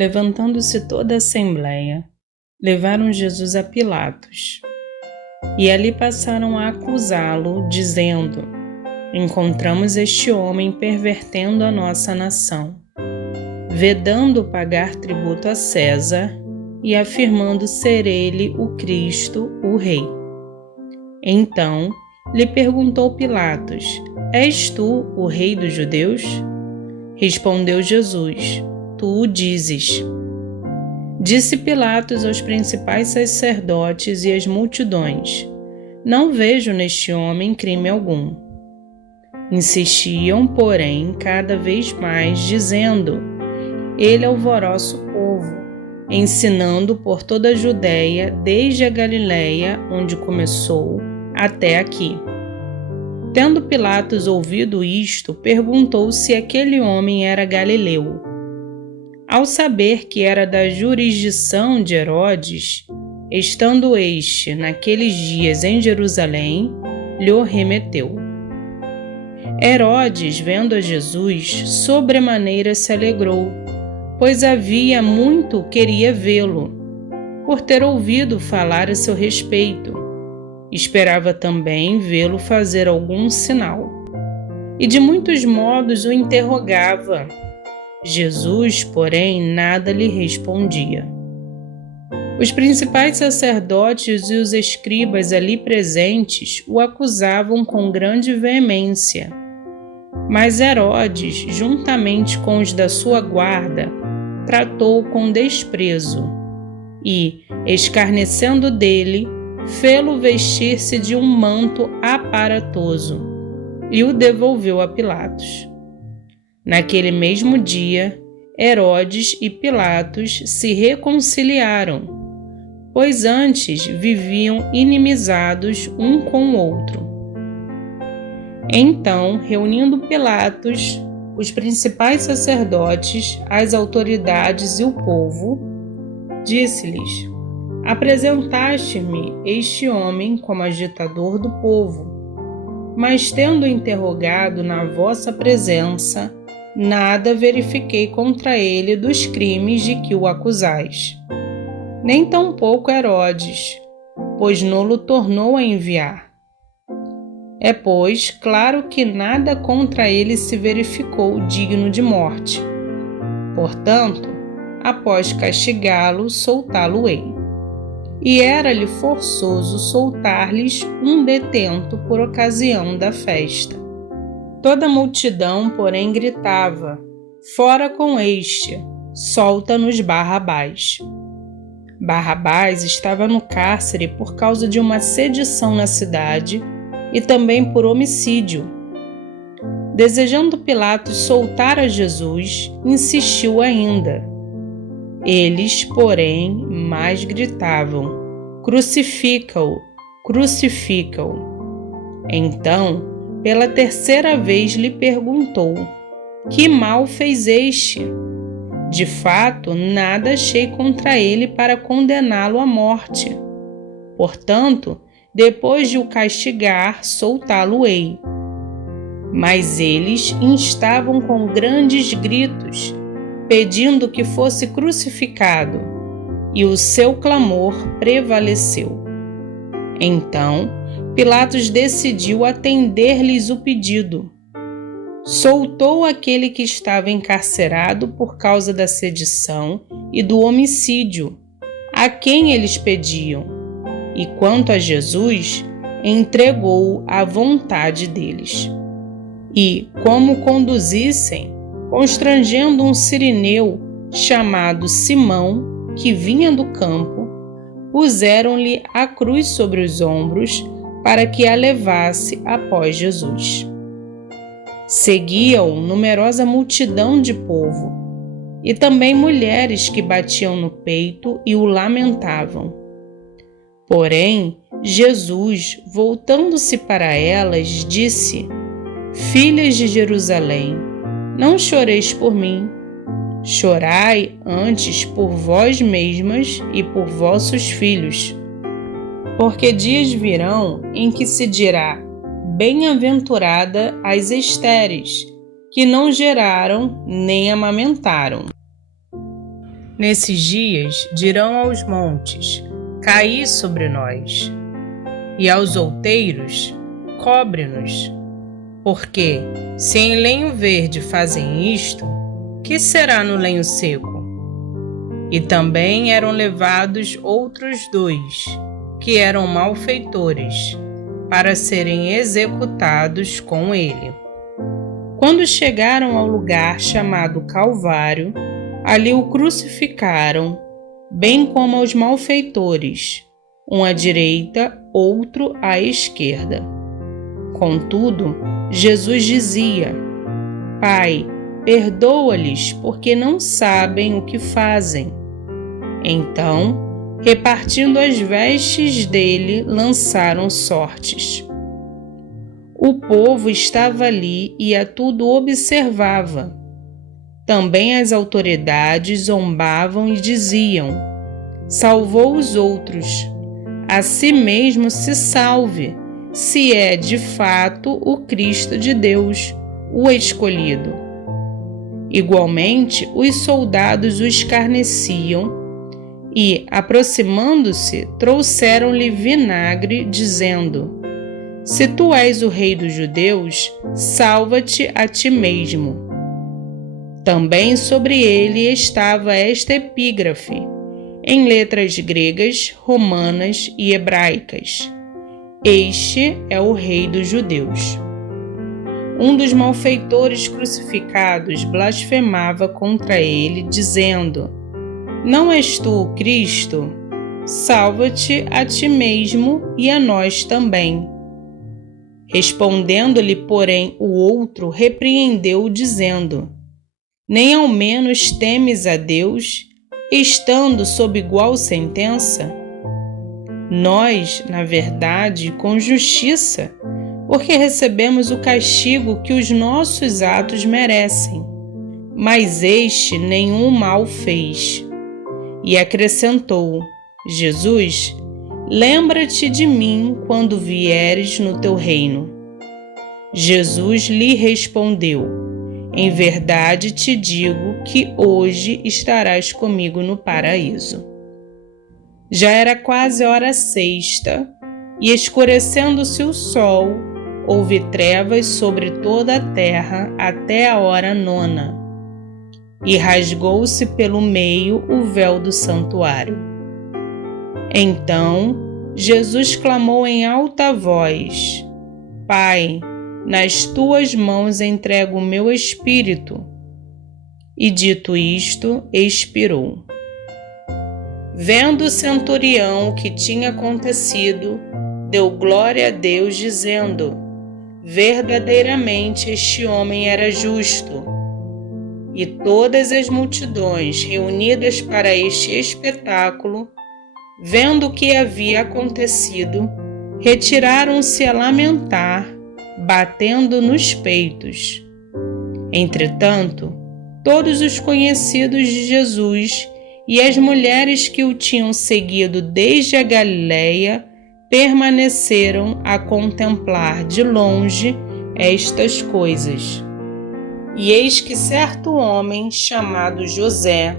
levantando-se toda a assembleia, levaram Jesus a Pilatos. E ali passaram a acusá-lo, dizendo: encontramos este homem pervertendo a nossa nação, vedando pagar tributo a César e afirmando ser ele o Cristo, o Rei. Então lhe perguntou Pilatos: és tu o Rei dos judeus? Respondeu Jesus: tu o dizes. Disse Pilatos aos principais sacerdotes e às multidões: não vejo neste homem crime algum. Insistiam, porém, cada vez mais, dizendo: ele alvoroça o povo, ensinando por toda a Judéia, desde a Galiléia, onde começou, até aqui. Tendo Pilatos ouvido isto, perguntou se aquele homem era galileu. Ao saber que era da jurisdição de Herodes, estando este naqueles dias em Jerusalém, lhe o remeteu. Herodes, vendo a Jesus, sobremaneira se alegrou, pois havia muito queria vê-lo, por ter ouvido falar a seu respeito. Esperava também vê-lo fazer algum sinal. E de muitos modos o interrogava. Jesus, porém, nada lhe respondia. Os principais sacerdotes e os escribas ali presentes o acusavam com grande veemência. Mas Herodes, juntamente com os da sua guarda, tratou-o com desprezo e, escarnecendo dele, fê-lo vestir-se de um manto aparatoso e o devolveu a Pilatos. Naquele mesmo dia, Herodes e Pilatos se reconciliaram, pois antes viviam inimizados um com o outro. Então, reunindo Pilatos, os principais sacerdotes, as autoridades e o povo, disse-lhes: apresentaste-me este homem como agitador do povo, mas tendo interrogado na vossa presença, nada verifiquei contra ele dos crimes de que o acusais. Nem tampouco Herodes, pois não-lo tornou a enviar. É, pois, claro que nada contra ele se verificou digno de morte. Portanto, após castigá-lo, soltá-lo-ei. E era-lhe forçoso soltar-lhes um detento por ocasião da festa. Toda a multidão, porém, gritava: fora com este, solta-nos Barrabás. Barrabás estava no cárcere por causa de uma sedição na cidade e também por homicídio. Desejando Pilatos soltar a Jesus, insistiu ainda. Eles, porém, mais gritavam: crucifica-o, crucifica-o. Então, pela terceira vez lhe perguntou: que mal fez este? De fato, nada achei contra ele para condená-lo à morte. Portanto, depois de o castigar, soltá-lo-ei. Mas eles instavam com grandes gritos, pedindo que fosse crucificado, e o seu clamor prevaleceu. Então, Pilatos decidiu atender-lhes o pedido. Soltou aquele que estava encarcerado por causa da sedição e do homicídio, a quem eles pediam, e quanto a Jesus, entregou-o à vontade deles. E, como o conduzissem, constrangendo um cireneu chamado Simão, que vinha do campo, puseram-lhe a cruz sobre os ombros para que a levasse após Jesus. Seguia-o numerosa multidão de povo, e também mulheres que batiam no peito e o lamentavam. Porém, Jesus, voltando-se para elas, disse: filhas de Jerusalém, não choreis por mim, chorai antes por vós mesmas e por vossos filhos. Porque dias virão em que se dirá: bem-aventurada as estéreis, que não geraram nem amamentaram. Nesses dias dirão aos montes: caí sobre nós, e aos outeiros: cobre-nos. Porque, se em lenho verde fazem isto, que será no lenho seco? E também eram levados outros 2, que eram malfeitores, para serem executados com ele. Quando chegaram ao lugar chamado Calvário, ali o crucificaram, bem como aos malfeitores, um à direita, outro à esquerda. Contudo, Jesus dizia: Pai, perdoa-lhes, porque não sabem o que fazem. Então, repartindo as vestes dele, lançaram sortes. O povo estava ali e a tudo observava. Também as autoridades zombavam e diziam: salvou os outros, a si mesmo se salve, se é de fato o Cristo de Deus, o escolhido. Igualmente, os soldados o escarneciam e, aproximando-se, trouxeram-lhe vinagre, dizendo: se tu és o rei dos judeus, salva-te a ti mesmo. Também sobre ele estava esta epígrafe, em letras gregas, romanas e hebraicas: este é o rei dos judeus. Um dos malfeitores crucificados blasfemava contra ele, dizendo: não és tu o Cristo? Salva-te a ti mesmo e a nós também. Respondendo-lhe, porém, o outro repreendeu-o, dizendo: nem ao menos temes a Deus, estando sob igual sentença? Nós, na verdade, com justiça, porque recebemos o castigo que os nossos atos merecem. Mas este nenhum mal fez. E acrescentou: Jesus, lembra-te de mim quando vieres no teu reino. Jesus lhe respondeu: em verdade te digo que hoje estarás comigo no paraíso. Já era quase hora sexta, e escurecendo-se o sol, houve trevas sobre toda a terra até a hora 9, e rasgou-se pelo meio o véu do santuário. Então Jesus clamou em alta voz: Pai, nas tuas mãos entrego o meu espírito. E dito isto, expirou. Vendo o centurião o que tinha acontecido, deu glória a Deus, dizendo: verdadeiramente este homem era justo. E todas as multidões reunidas para este espetáculo, vendo o que havia acontecido, retiraram-se a lamentar, batendo nos peitos. Entretanto, todos os conhecidos de Jesus e as mulheres que o tinham seguido desde a Galileia permaneceram a contemplar de longe estas coisas. E eis que certo homem chamado José,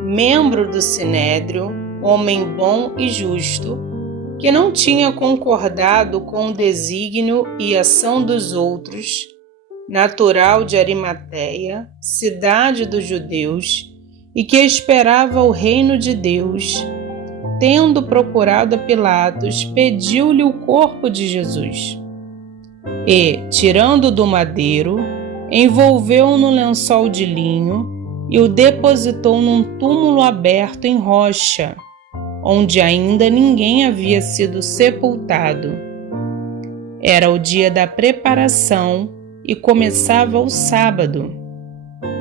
membro do Sinédrio, homem bom e justo, que não tinha concordado com o desígnio e ação dos outros, natural de Arimateia, cidade dos judeus, e que esperava o reino de Deus, tendo procurado a Pilatos, pediu-lhe o corpo de Jesus. E, tirando do madeiro, envolveu-o no lençol de linho e o depositou num túmulo aberto em rocha, onde ainda ninguém havia sido sepultado. Era o dia da preparação e começava o sábado.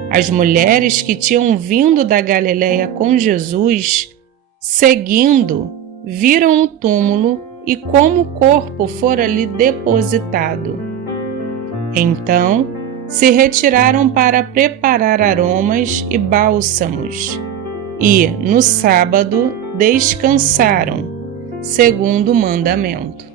As mulheres que tinham vindo da Galileia com Jesus, seguindo, viram o túmulo e como o corpo fora ali depositado. Então, se retiraram para preparar aromas e bálsamos, e, no sábado, descansaram, segundo o mandamento.